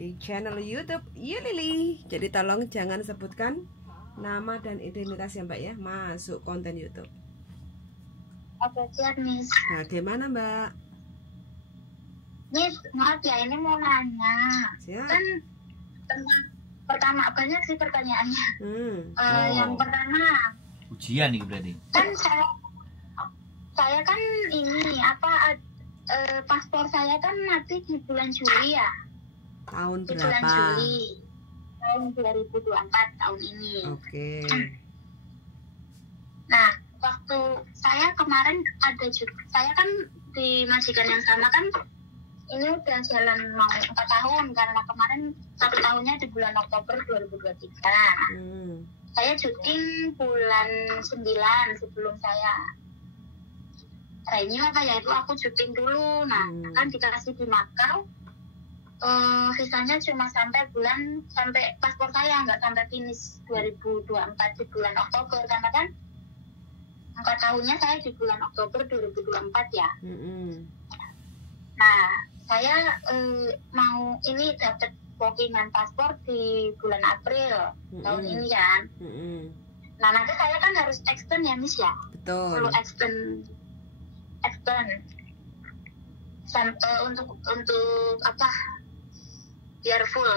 di channel YouTube Yulili. Jadi tolong jangan sebutkan nama dan identitas ya Mbak ya, masuk konten YouTube. Oke, siap Miss. Nah, gimana Mbak? Miss, maaf ya, ini mau nanya. Siap. Kan tentang pertama, banyak sih pertanyaannya. Yang pertama, ujian nih berarti. kan saya kan ini paspor saya kan mati di bulan Juli ya. Tahun Di berapa? bulan Juli tahun 2024 tahun ini. Oke. Nah, waktu saya kemarin saya kan di majikan yang sama kan ini udah jalan mau 4 tahun karena kemarin 1 tahunnya di bulan Oktober 2023. Saya syuting bulan 9 sebelum saya renew itu aku syuting dulu. Nah, kan dikasih di Makau visanya cuma sampai paspor saya nggak sampai finish 2024 di bulan Oktober karena kan 4 tahunnya saya di bulan Oktober 2024 ya. Nah, saya mau ini dapat bookingan paspor di bulan April tahun ini kan. Nah, nanti saya kan harus extend ya Miss ya. Betul. Perlu extend untuk apa? Biar full.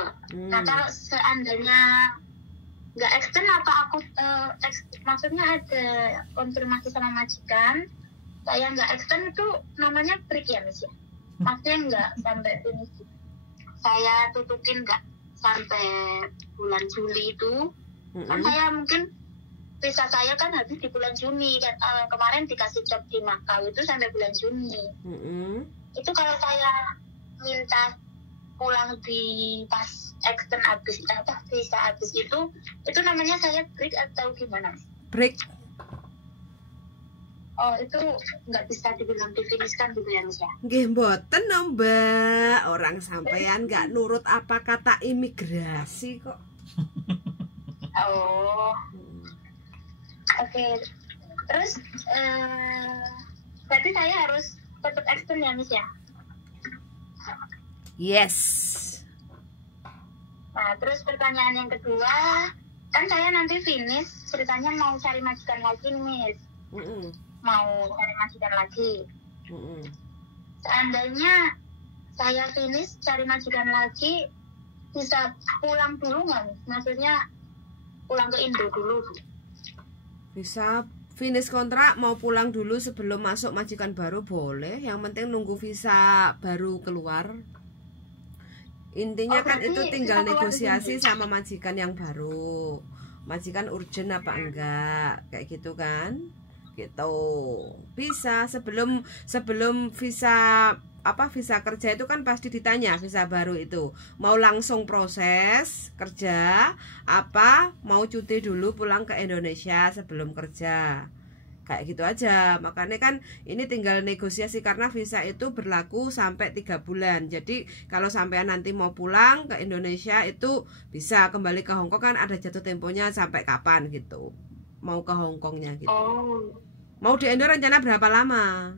Nah, kalau seandainya nggak extend atau aku maksudnya ada konfirmasi sama majikan saya nggak extend itu namanya break ya Miss ya, maksudnya nggak sampai finish, saya tutupin nggak sampai bulan Juli itu kan saya mungkin visa saya kan habis di bulan Juni kan, kemarin dikasih job di Makau itu sampai bulan Juni. Itu kalau saya minta pulang di pas extend habis visa habis itu namanya saya break atau gimana? Break. Oh, itu nggak bisa dibilang difinishkan gitu ya Miss ya? Nggih mboten no, Mbak. Orang sampean nggak nurut apa kata imigrasi kok. Oh. Oke. Terus berarti saya harus tetap extend ya Miss ya? Yes. Nah, terus pertanyaan yang kedua, kan saya nanti finish ceritanya mau cari majikan lagi nih Miss. Mau cari majikan lagi. Seandainya saya finish cari majikan lagi, bisa pulang dulu nggak Miss? Maksudnya pulang ke Indo dulu. Bisa finish kontrak mau pulang dulu sebelum masuk majikan baru boleh. Yang penting nunggu visa baru keluar. Intinya kan itu tinggal negosiasi sama majikan yang baru. Majikan urgent apa enggak, kayak gitu kan? Gitu. Bisa sebelum visa visa kerja itu kan pasti ditanya visa baru itu. Mau langsung proses kerja apa mau cuti dulu pulang ke Indonesia sebelum kerja. Kayak gitu aja. Makanya kan ini tinggal negosiasi karena visa itu berlaku sampai 3 bulan. Jadi kalau sampai nanti mau pulang ke Indonesia itu bisa kembali ke Hongkong kan ada jatuh temponya sampai kapan gitu. Mau ke Hongkongnya gitu. Oh. Mau di Indo rencana berapa lama?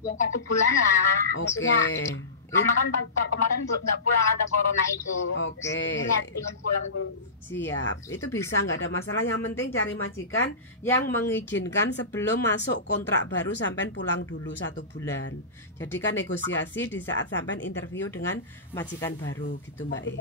Ya 1 bulan lah. Oke. Karena kan kemarin nggak pulang ada corona itu. Oke. Ingin pulang dulu. Siap, itu bisa nggak ada masalah. Yang penting cari majikan yang mengizinkan sebelum masuk kontrak baru sampai pulang dulu 1 bulan. Jadi kan negosiasi di saat sampai interview dengan majikan baru gitu Mbak E.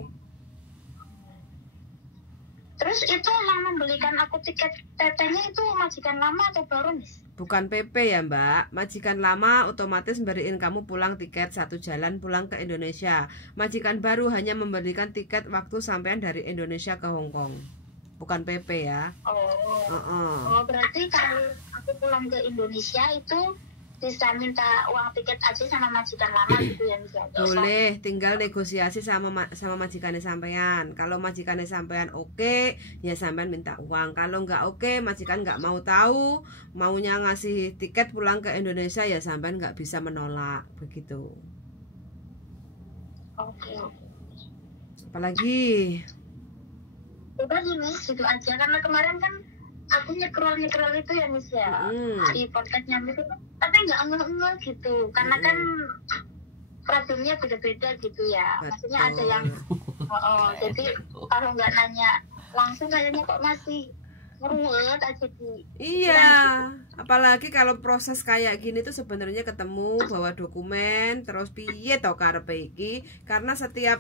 Terus itu yang membelikan aku tiket PP-nya itu majikan lama atau baru Miss? Bukan PP ya Mbak. Majikan lama otomatis memberikan kamu pulang tiket 1 jalan pulang ke Indonesia. Majikan baru hanya memberikan tiket waktu sampean dari Indonesia ke Hongkong. Bukan PP ya. Oh, berarti kalau aku pulang ke Indonesia itu bisa minta uang tiket aja sama majikan lama gitu ya Miss? Boleh, tinggal negosiasi sama majikannya sampean. Kalau majikannya sampean oke, ya sampean minta uang. Kalau nggak oke, majikan nggak mau tahu, maunya ngasih tiket pulang ke Indonesia, ya sampean nggak bisa menolak begitu. Oke. Apalagi? Udah gini, gitu aja karena kemarin kan aku nyekrol itu ya Miss ya di podcastnya Miss itu, tapi nggak ngeh gitu karena kan problemnya beda-beda gitu ya. Maksudnya ada Betul. yang jadi kalau nggak nanya langsung kayaknya kok masih meruwet aja di Iya, apalagi kalau proses kayak gini tuh sebenarnya ketemu bawa dokumen terus piye to karepe iki, karena setiap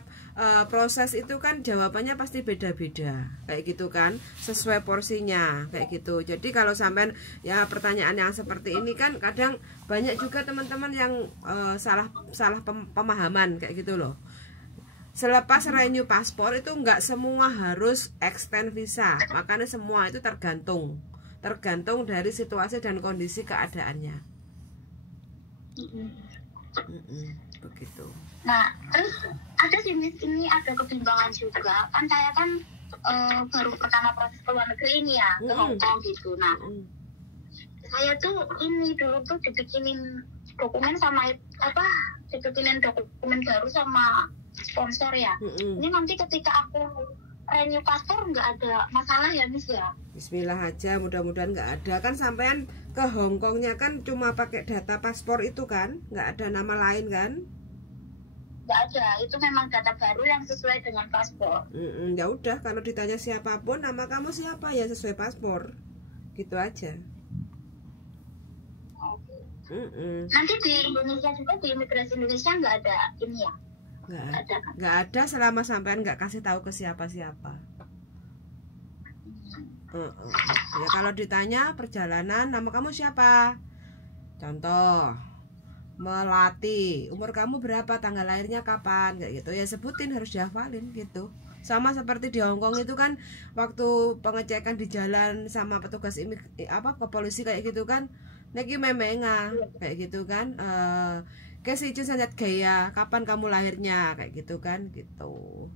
proses itu kan jawabannya pasti beda-beda kayak gitu kan, sesuai porsinya kayak gitu. Jadi kalau sampean ya pertanyaan yang seperti ini kan kadang banyak juga teman-teman yang salah pemahaman kayak gitu loh. Selepas renew paspor itu nggak semua harus extend visa, makanya semua itu tergantung dari situasi dan kondisi keadaannya. Begitu. Nah, terus ada ini ada kebimbangan juga kan, saya kan baru pertama proses ke luar negeri ini ya, ke Hongkong gitu. Nah, saya tuh ini dulu tuh dibikinin dokumen sama dibikinin dokumen baru sama sponsor ya. Ini nanti ketika aku renew paspor nggak ada masalah ya Miss ya? Bismillah aja, mudah-mudahan nggak ada. Kan sampean ke Hongkongnya kan cuma pakai data paspor itu kan, nggak ada nama lain kan? Nggak ada, itu memang data baru yang sesuai dengan paspor. Ya udah, kalau ditanya siapapun nama kamu siapa ya sesuai paspor, gitu aja. Nanti di Indonesia juga, di imigrasi Indonesia nggak ada ini ya? Nggak ada selama sampean nggak kasih tahu ke siapa-siapa. Ya kalau ditanya perjalanan nama kamu siapa, contoh Melati, umur kamu berapa, tanggal lahirnya kapan, kayak gitu ya sebutin, harus dihafalin gitu. Sama seperti di Hongkong itu kan waktu pengecekan di jalan sama petugas ke polisi kayak gitu kan, neki memenga kayak gitu kan, kasi izin sanjat gaya, kapan kamu lahirnya kayak gitu kan gitu.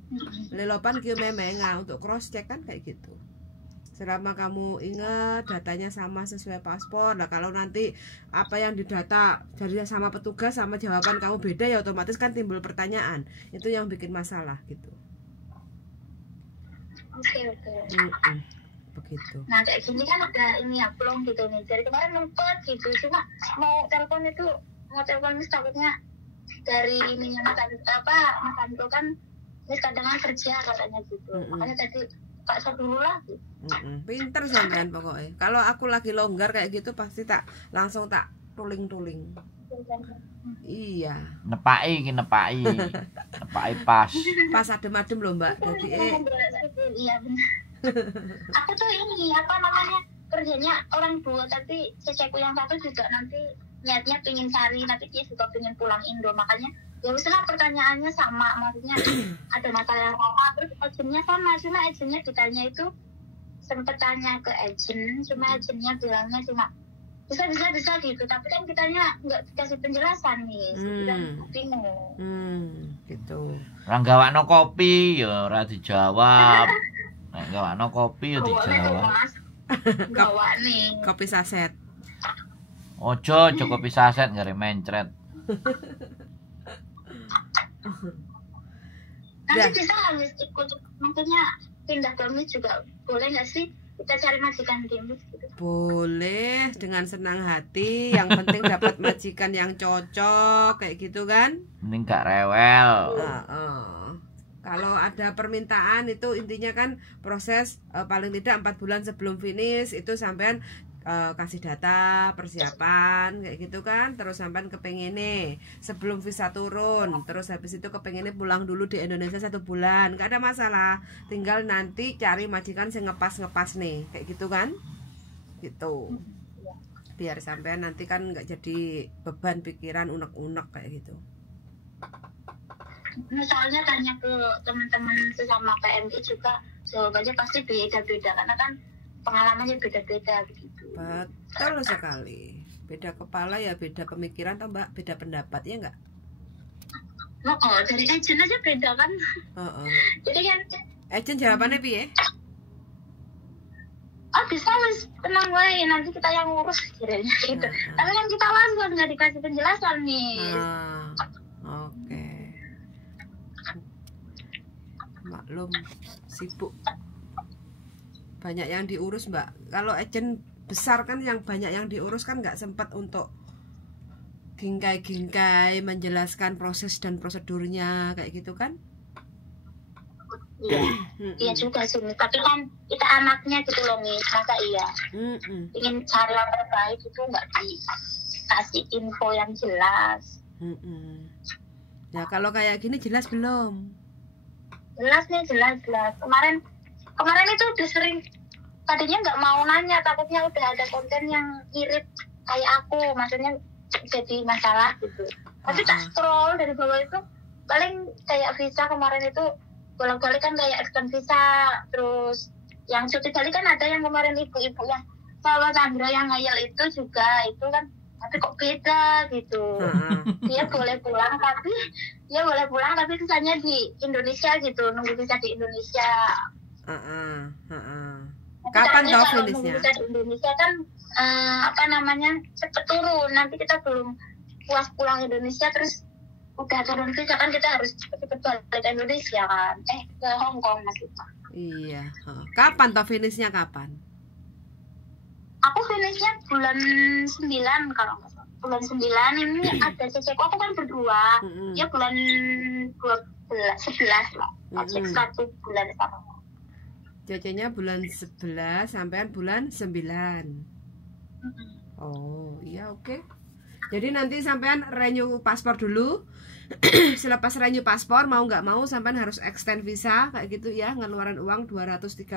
Lelopan kieu memenga untuk cross check kan kayak gitu. Selama kamu ingat datanya sama sesuai paspor. Nah kalau nanti apa yang didata dari sama petugas sama jawaban kamu beda ya otomatis kan timbul pertanyaan. Itu yang bikin masalah gitu. Oke. Begitu. Nah kayak gini kan ada ini ya belum gitu nih. Dari kemarin nempet gitu, cuma mau telepon Miss takutnya dari ininya Mas Anto kan Miss kadang kerja katanya gitu. Makanya tadi Pak dulu lah. Pinter sampean pokoknya. Kalau aku lagi longgar kayak gitu pasti langsung tuling-tuling. Iya. Nepaki pas. Pas adem-adem loh Mbak. Jadi iya benar. Aku tuh ini kerjanya orang dua, tapi cecekku yang satu juga nanti niatnya pengen cari, tapi dia juga pengen pulang Indo, makanya ya misalnya pertanyaannya sama, maksudnya ada masalah apa, terus agennya sama, cuma agennya ditanya itu sempet tanya ke agen, cuma agennya bilangnya cuma bisa gitu, tapi kan kitanya nggak dikasih penjelasan nih, bingung. Gitu. Ranggawakno kopi ya ora dijawab. Nek gawakno kopi ya dijawab. Gawak nih. Kopi saset. Ojo kopi saset ngare mencret. Nanti bisa nggak ikut, maksudnya pindah ke Miss juga boleh nggak sih? Kita cari majikan di Miss gitu. Boleh, dengan senang hati. Yang penting dapat majikan yang cocok kayak gitu kan? Mending gak rewel. Kalau ada permintaan itu intinya kan proses paling tidak 4 bulan sebelum finish itu sampean kasih data persiapan kayak gitu kan, terus sampean kepengene sebelum visa turun, terus habis itu kepengene pulang dulu di Indonesia 1 bulan, gak ada masalah, tinggal nanti cari majikan yang ngepas nih kayak gitu kan, gitu biar sampean nanti kan nggak jadi beban pikiran unek-unek kayak gitu. Soalnya tanya ke teman-teman sesama PMI juga jawabannya pasti beda-beda karena kan pengalamannya beda-beda begitu. Betul sekali. Beda kepala ya beda pemikiran toh Mbak, beda pendapat ya enggak? Dari agent aja beda kan. Jadi kan agent jawabannya piye? Bisa Mas, tenang wae, nanti kita yang ngurus kiranya gitu. Tapi kan kita langsung nggak dikasih penjelasan nih. Oke. Maklum sibuk. Banyak yang diurus Mbak. Kalau agent besar kan yang banyak yang diurus kan nggak sempat untuk gingkai-gingkai menjelaskan proses dan prosedurnya kayak gitu kan? Iya, iya juga sih. Tapi kan kita anaknya gitu loh, Miss. Masa iya? Ingin cari yang terbaik itu nggak dikasih info yang jelas. Ya kalau kayak gini jelas belum? Jelas nih, jelas. Kemarin itu udah sering. Tadinya nggak mau nanya, takutnya udah ada konten yang mirip kayak aku, maksudnya jadi masalah gitu. Tapi tak scroll dari bawah itu paling kayak visa kemarin itu bolak-balik kan kayak extend visa, terus yang cuti Bali kan ada yang kemarin ibu-ibu yang sama Sandra yang ngayal itu juga itu kan, tapi kok beda gitu. Dia boleh pulang tapi kesannya di Indonesia gitu, nunggu visa di Indonesia. Kapan tau finishnya? Kalau nunggu visa di Indonesia kan cepet turun, nanti kita belum puas pulang Indonesia terus udah turun visa kan kita harus cepet balik ke Indonesia kan, ke Hong Kong maksudnya. Iya. Kapan tau finishnya kapan? Aku finishnya bulan 9 kalau nggak salah. Bulan 9 ini ada ceceku, aku kan berdua. Ya bulan 11 lah. Cecek 1 bulan sama. Cecenya bulan 11 sampean bulan 9. Oh iya, oke. Jadi nanti sampean renew paspor dulu. Selepas renew paspor mau nggak mau sampean harus extend visa kayak gitu ya, ngeluarin uang 230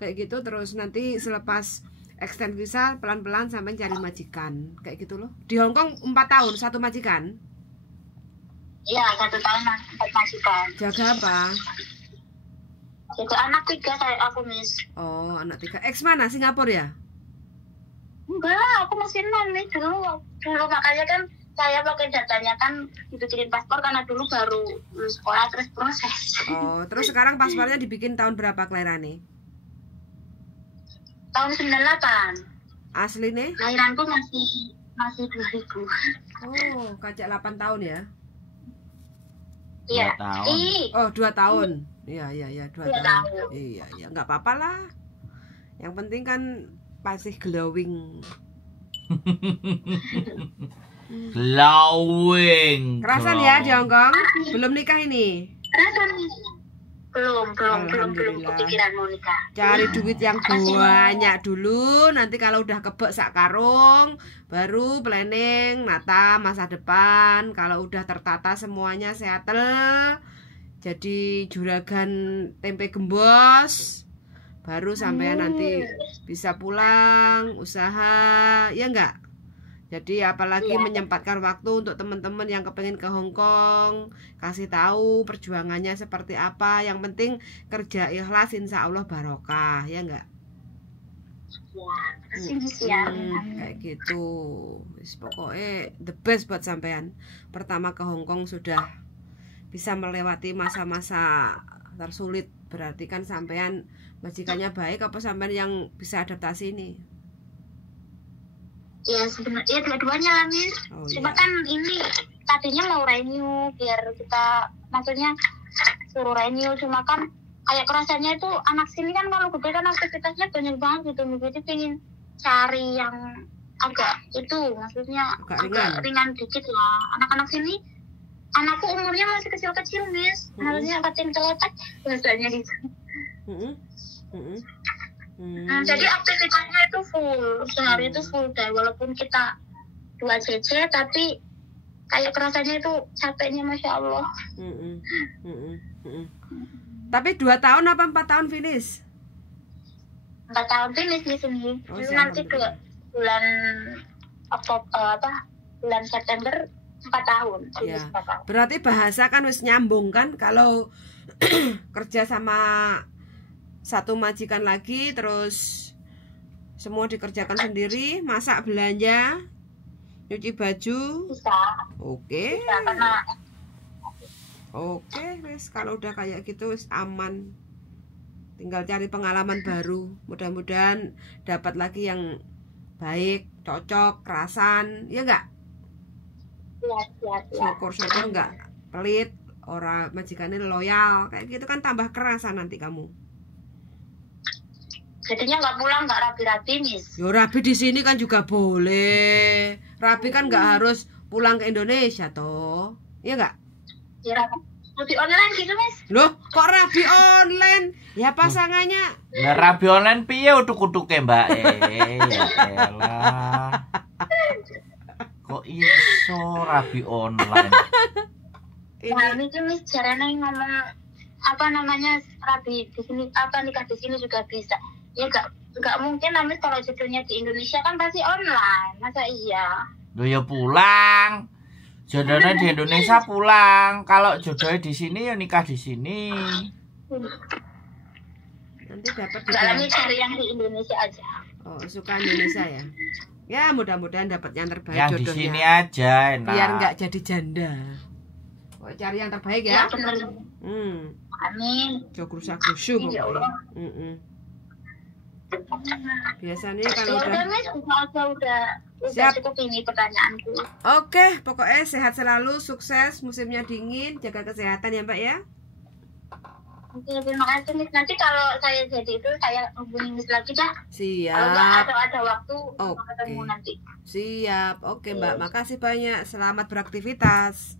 kayak gitu. Terus nanti selepas extend visa pelan-pelan sampean cari majikan kayak gitu loh. Di Hong Kong 4 tahun 1 majikan? Iya, 1 tahun 4 majikan. Jaga apa? Jaga anak 3 kayak aku, Miss. Oh, anak 3. Ex mana? Singapura ya? Enggak, aku masih 6 nih dulu makanya kan saya pakai datanya kan dibikinin paspor karena dulu baru lulus sekolah terus proses. Oh, terus sekarang paspornya dibikin tahun berapa Clairane? Tahun 98. Asli nih? Lahiranku masih 2000. Oh, kacak 8 tahun ya? Iya. 2 tahun. Oh, 2 tahun. Iya, 2 tahun. Iya, nggak apa-apa lah. Yang penting kan masih glowing. Glowing. Kerasan ya di Hong Kong? Belum nikah ini? Kerasan nih. Belum kepikiran mau nikah. Cari duit yang banyak dulu, nanti kalau udah kebek sak karung baru planning nata masa depan. Kalau udah tertata semuanya settle, jadi juragan tempe gembos, baru sampai nanti bisa pulang usaha, ya enggak? Jadi apalagi menyempatkan waktu untuk teman-teman yang kepengen ke Hong Kong, kasih tahu perjuangannya seperti apa. Yang penting kerja ikhlas, insya Allah barokah, ya enggak? Kayak gitu. Pokoknya the best buat sampean. Pertama ke Hong Kong sudah bisa melewati masa-masa tersulit, berarti kan sampean majikannya baik apa sampean yang bisa adaptasi ini? Ya sebenarnya dua-duanya lah, Miss. Cuma kan ini tadinya mau renew biar kita, maksudnya suruh renew, cuma kan kayak kerasanya itu anak sini kan kalau gede kan aktivitasnya banyak banget gitu, jadi pengen cari yang agak itu, maksudnya agak ringan dikit lah. Anak-anak sini, anakku umurnya masih kecil-kecil, Miss. Harusnya angkatin teletak biasanya gitu. Jadi aktivitasnya itu full, sehari itu full day, walaupun kita 2 cc tapi kayak kerasanya itu capeknya Masya Allah. Tapi 2 tahun apa 4 tahun finish? 4 tahun finish di sini. Nanti bulan bulan September 4 tahun. Ya. 4 tahun. Berarti bahasa kan wis nyambung kan kalau kerja sama satu majikan lagi, terus semua dikerjakan sendiri, masak, belanja, nyuci baju. Bisa. Oke. Bisa, karena oke, wes kalau udah kayak gitu wes aman. Tinggal cari pengalaman baru. Mudah-mudahan dapat lagi yang baik, cocok, kerasan, ya enggak? Iya. Syukur-syukur enggak pelit, orang majikannya loyal, kayak gitu kan tambah kerasan nanti kamu. Jadinya nggak pulang, nggak rapi-rapi, Miss. Yo rapi di sini kan juga boleh. Rapi kan nggak harus pulang ke Indonesia toh. Iya enggak? Ya rabi online gitu, Mas. Loh, kok rabi online? Ya pasangannya. Lah rabi online piye utuk-utuke, Mbak? Ya elah. Kok iso rabi online? Nah, ini Miss jarane ngomong apa namanya rabi di sini, apa nikah di sini juga bisa. Ya enggak mungkin Miss kalau jodohnya di Indonesia kan pasti online. Masa iya? Loh ya pulang. Jodohnya di Indonesia pulang. Kalau jodohnya di sini ya nikah di sini. Nanti dapat Jalannya cari yang di Indonesia aja. Oh, suka Indonesia ya. Ya, mudah-mudahan dapat yang terbaik Yang jodohnya. di sini aja enak. Biar enggak jadi janda. Oh, cari yang terbaik ya. Ya benar. Amin. Jok rusak gusu Ya pokoknya. Allah. Biasanya kalau Ya udah udah Siap. cukup ini pertanyaanku. Oke, pokoknya sehat selalu, sukses, musimnya dingin, jaga kesehatan ya Mbak ya. Oke, terima kasih Miss. Nanti kalau saya jadi itu saya hubungi Miss lagi dah. Kalau enggak Siap. ada waktu Oke. ketemu nanti. Siap. Oke Mbak, makasih banyak. Selamat beraktivitas.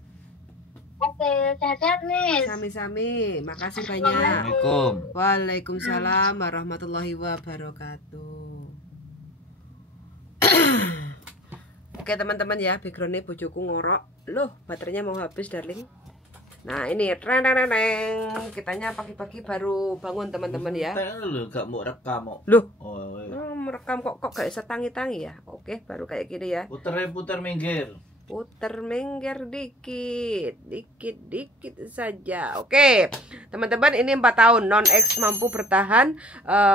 Oke, sehat-sehat Miss. Sami-sami. Makasih banyak. Assalamualaikum. Waalaikumsalam warahmatullahi wabarakatuh. Oke teman-teman ya, backgroundnya bojoku ngorok. Loh, baterainya mau habis darling. Nah ini kitanya pagi-pagi baru bangun teman-teman ya. Loh, gak mau rekam kok. Loh, Oh, merekam kok gak bisa tangi-tangi ya. Oke, baru kayak gini ya. puter minggir. Puter minggir dikit saja. Oke teman-teman, ini 4 tahun non-ex mampu bertahan,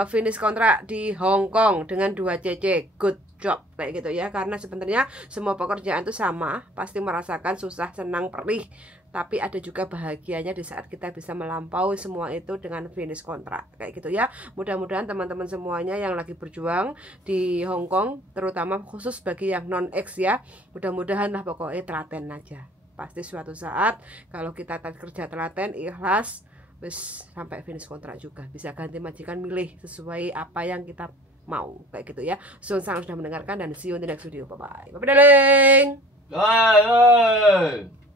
finish kontrak di Hong Kong dengan 2 CC. Good job kayak gitu ya. Karena sebenarnya semua pekerjaan itu sama, pasti merasakan susah, senang, perih, tapi ada juga bahagianya di saat kita bisa melampaui semua itu dengan finish kontrak kayak gitu ya. Mudah-mudahan teman-teman semuanya yang lagi berjuang di Hong Kong, terutama khusus bagi yang non-ex ya, mudah-mudahan lah pokoknya telaten aja. Pasti suatu saat kalau kita kerja telaten, ikhlas, wis sampai finish kontrak juga bisa ganti majikan, milih sesuai apa yang kita mau kayak gitu ya. Sudah mendengarkan dan see you in the next video. Bye bye. Bye darling. Bye.